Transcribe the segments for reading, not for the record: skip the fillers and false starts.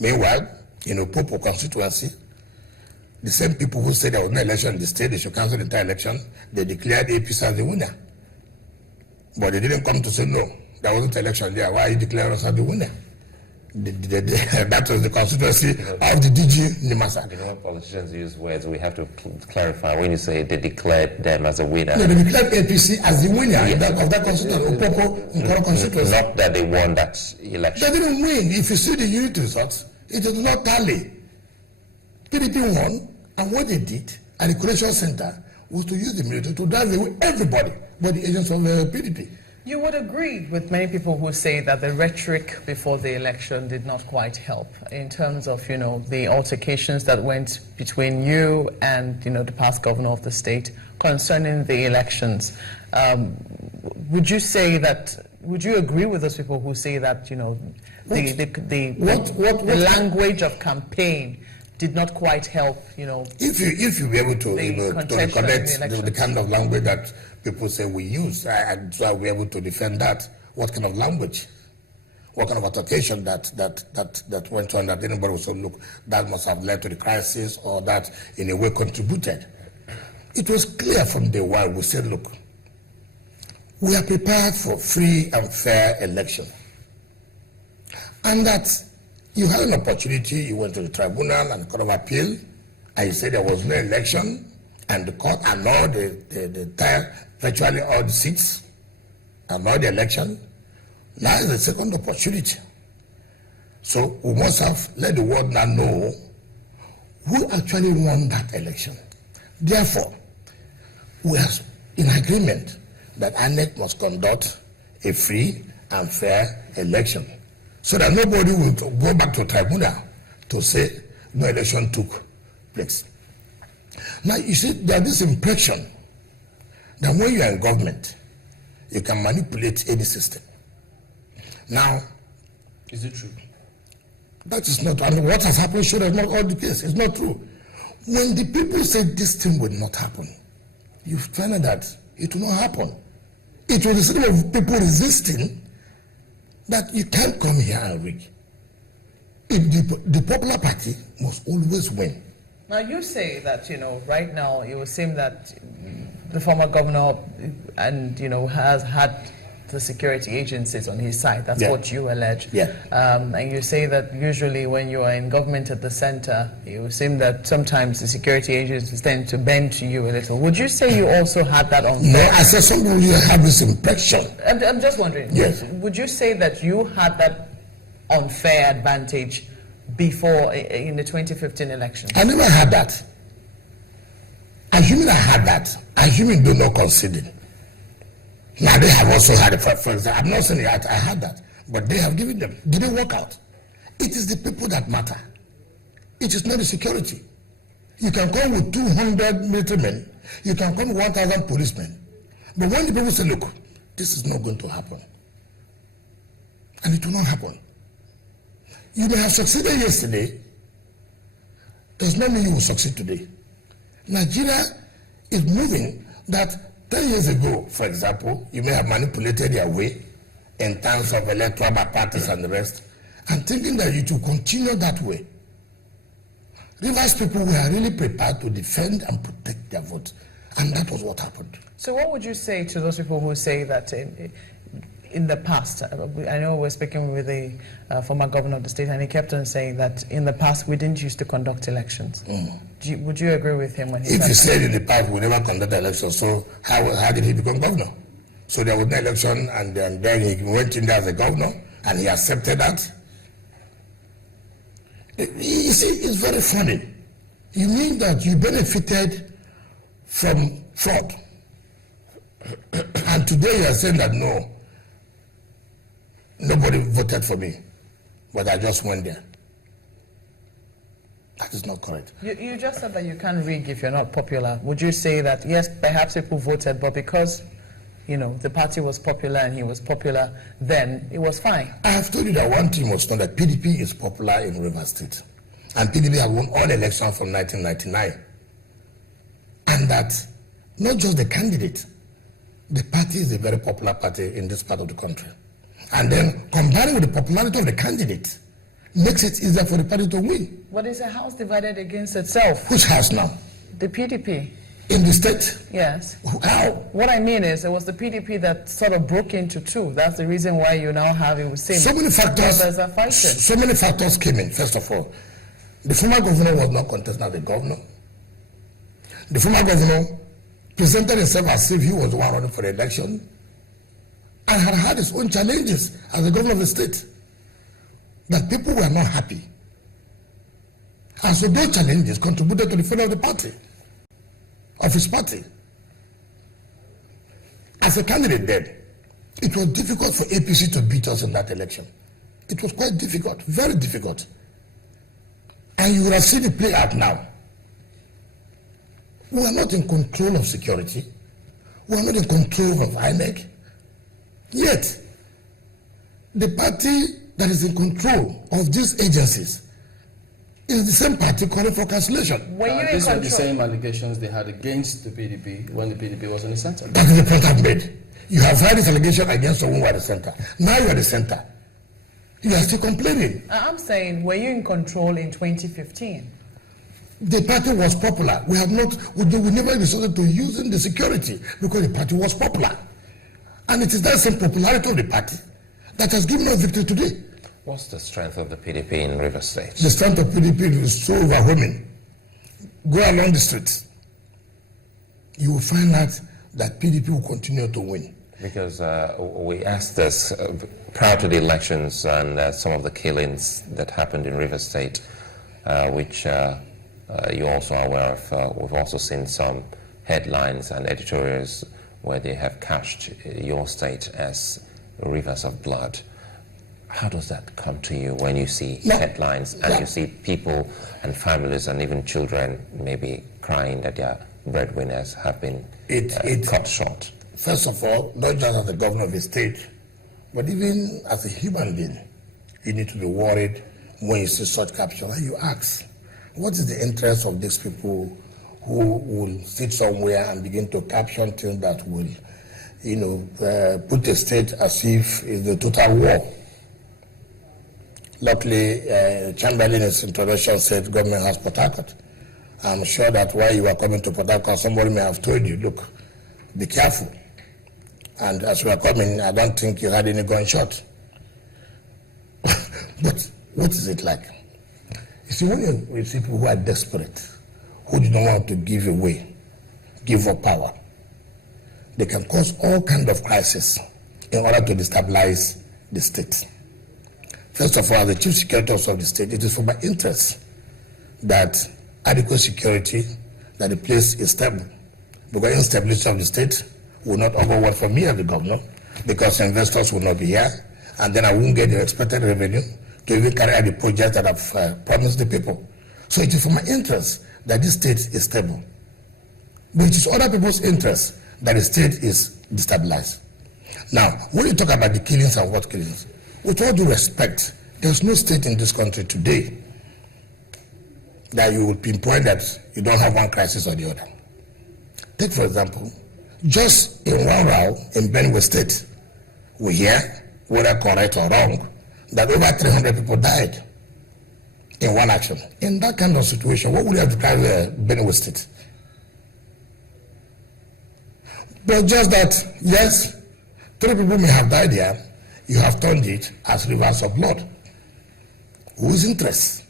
Meanwhile, in Opopo constituency, the same people who said there was no election in the state, they should cancel the entire election, they declared APC as the winner. But they didn't come to say, no, there wasn't an election there. Why are you declaring us as the winner? That was the constituency of the DG Nimasa. You know, when politicians use words, we have to clarify. When you say they declared them as a winner, no, they declared APC as the winner of that constituency, Opopo constituency. Not that they won that election. They didn't win. If you see the unit results, it is not tally. PDP won, and what they did at the Collation Center was to use the military to drive away everybody but the agents of PDP. You would agree with many people who say that the rhetoric before the election did not quite help in terms of, the altercations that went between you and, the past governor of the state concerning the elections. Would you agree with those people who say that, the language of campaign did not quite help, If you be able to connect the kind of language that people say we use, and so we're able to defend that, what kind of language, what kind of altercation that went on that anybody would say, look, that must have led to the crisis or that in a way contributed. It was clear from day one. We said, look, we are prepared for free and fair election. And that you had an opportunity, you went to the tribunal and the Court of Appeal, and you said there was no election, and the court annulled virtually all the seats, annulled the election. Now is the second opportunity. So we must have let the world now know who actually won that election. Therefore, we are in agreement that INEC must conduct a free and fair election, so that nobody will go back to a tribunal to say no election took place. Now, you see, there's this impression that when you are in government, you can manipulate any system. Now, is it true? That is not, what has happened should have not all the case. It's not true. When the people say this thing will not happen, you find out that it will not happen. It was the system of people resisting that you can't come here and rig. The popular party must always win. Now you say that, right now it would seem that the former governor and, has had the security agencies on his side. That's what you allege. Yeah. And you say that usually when you are in government at the center, it would seem that sometimes the security agencies tend to bend to you a little. Would you say you also had that on? No, I said something you have this impression. I'm just wondering. Yes. Would you say that you had that unfair advantage before in the 2015 election? I never had that. Assuming I had that, assuming do not concede. Now they have also had it, for example. I'm not saying I had that, but they have given them. Did it work out? It is the people that matter. It is not the security. You can come with 200 military men, you can come with 1,000 policemen, but when the people say, look, this is not going to happen, and it will not happen. You may have succeeded yesterday, does not mean you will succeed today. Nigeria is moving that 10 years ago, for example, you may have manipulated your way in terms of electoral parties and the rest, and thinking that you will continue that way. Rivers people were really prepared to defend and protect their vote, and that was what happened. So what would you say to those people who say that in the past, I know we're speaking with the former governor of the state, and he kept on saying that in the past we didn't used to conduct elections. Would you agree with him when he said If he said in the past we never conduct elections, so how did he become governor? So there was no election, and then he went in there as a governor, and he accepted that. You see, it's very funny. You mean that you benefited from fraud, and today you are saying that no, nobody voted for me, but I just went there. That is not correct. You just said that you can't rig if you're not popular. Would you say that, yes, perhaps people voted, but because, the party was popular and he was popular, then it was fine? I have told you that one thing must know that PDP is popular in Rivers State. And PDP have won all elections from 1999. And that not just the candidate, the party is a very popular party in this part of the country. And then combined with the popularity of the candidate makes it easier for the party to win. But it's a house divided against itself. Which house now? The PDP. In the state? Yes. How? What I mean is, it was the PDP that sort of broke into two. That's the reason why you now have it with same. So many factors. Are fighting. So many factors came in. First of all, the former governor was not contesting as the governor. The former governor presented himself as if he was the one running for the election, and had his own challenges as the governor of the state. That people were not happy. And so those challenges contributed to the failure of the party, of his party. As a candidate then, it was difficult for APC to beat us in that election. It was quite difficult, very difficult. And you will have seen it play out now. We are not in control of security. We are not in control of INEC. Yet, the party that is in control of these agencies is the same party calling for cancellation. These are the same allegations they had against the PDP when the PDP was in the center. That is the point I've made. You have had this allegation against someone who are the center. Now you are the center. You are still complaining. I'm saying, were you in control in 2015? The party was popular. We never decided to using the security because the party was popular. And it is that same popularity of the party that has given us victory today. What's the strength of the PDP in River State? The strength of PDP is so overwhelming. Go along the streets. You will find out that PDP will continue to win. Because we asked this prior to the elections and some of the killings that happened in River State, which you're also aware of. We've also seen some headlines and editorials where they have cast your state as rivers of blood. How does that come to you when you see headlines and you see people and families and even children maybe crying that their breadwinners have been cut short? First of all, not just as the governor of the state, but even as a human being, you need to be worried when you see such caption. And you ask, what is the interest of these people who will sit somewhere and begin to caption things that will, put the state as if it's a total war? Luckily, Chamberlain in his introduction said government has Port-Harcourt. I'm sure that while you were coming to Port-Harcourt, somebody may have told you, look, be careful. And as you were coming, I don't think you had any gunshot. But what is it like? You see, when you see people who are desperate, who do not want to give up power, they can cause all kinds of crises in order to destabilize the state. First of all, as the chief security officer of the state, it is for my interest that adequate security, that the place is stable. Because instability of the state will not offer what for me as the governor, because investors will not be here, and then I won't get the expected revenue to even carry out the projects that I've promised the people. So it is for my interest that this state is stable. But it is other people's interest that the state is destabilized. Now, when you talk about the killings and what killings, with all due respect, there's no state in this country today that you will pinpoint that you don't have one crisis or the other. Take, for example, just in one row in Benue State, we hear, whether correct or wrong, that over 300 people died in one action. In that kind of situation, what would you have to carry Benue State? But just that, yes, 3 people may have died here, you have turned it as rivers of blood. Whose interest?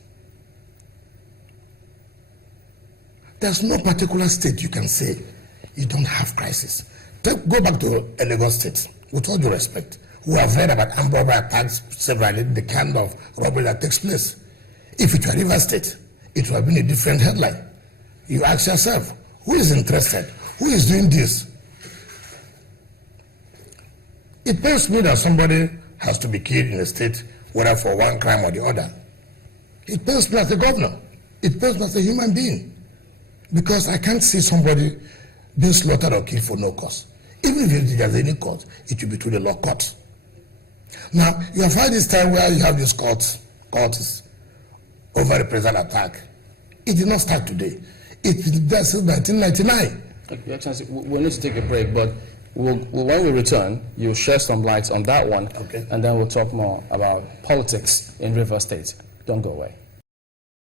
There's no particular state you can say you don't have crisis. Go back to Lagos State, with all due respect, who have read about armed robbery attacks severally, the kind of robbery that takes place. If it were River State, it would have been a different headline. You ask yourself, who is interested? Who is doing this? It pains me that somebody has to be killed in a state, whether for one crime or the other. It pains me as a governor. It pains me as a human being. Because I can't see somebody being slaughtered or killed for no cause. Even if there's any cause, it will be through the law court. Now, you have had this time where you have this court over a present attack. It did not start today. It's been there since 1999. Your Excellency, we need to take a break, but when we return, you'll share some light on that one, okay, and then we'll talk more about politics in River State. don't go away.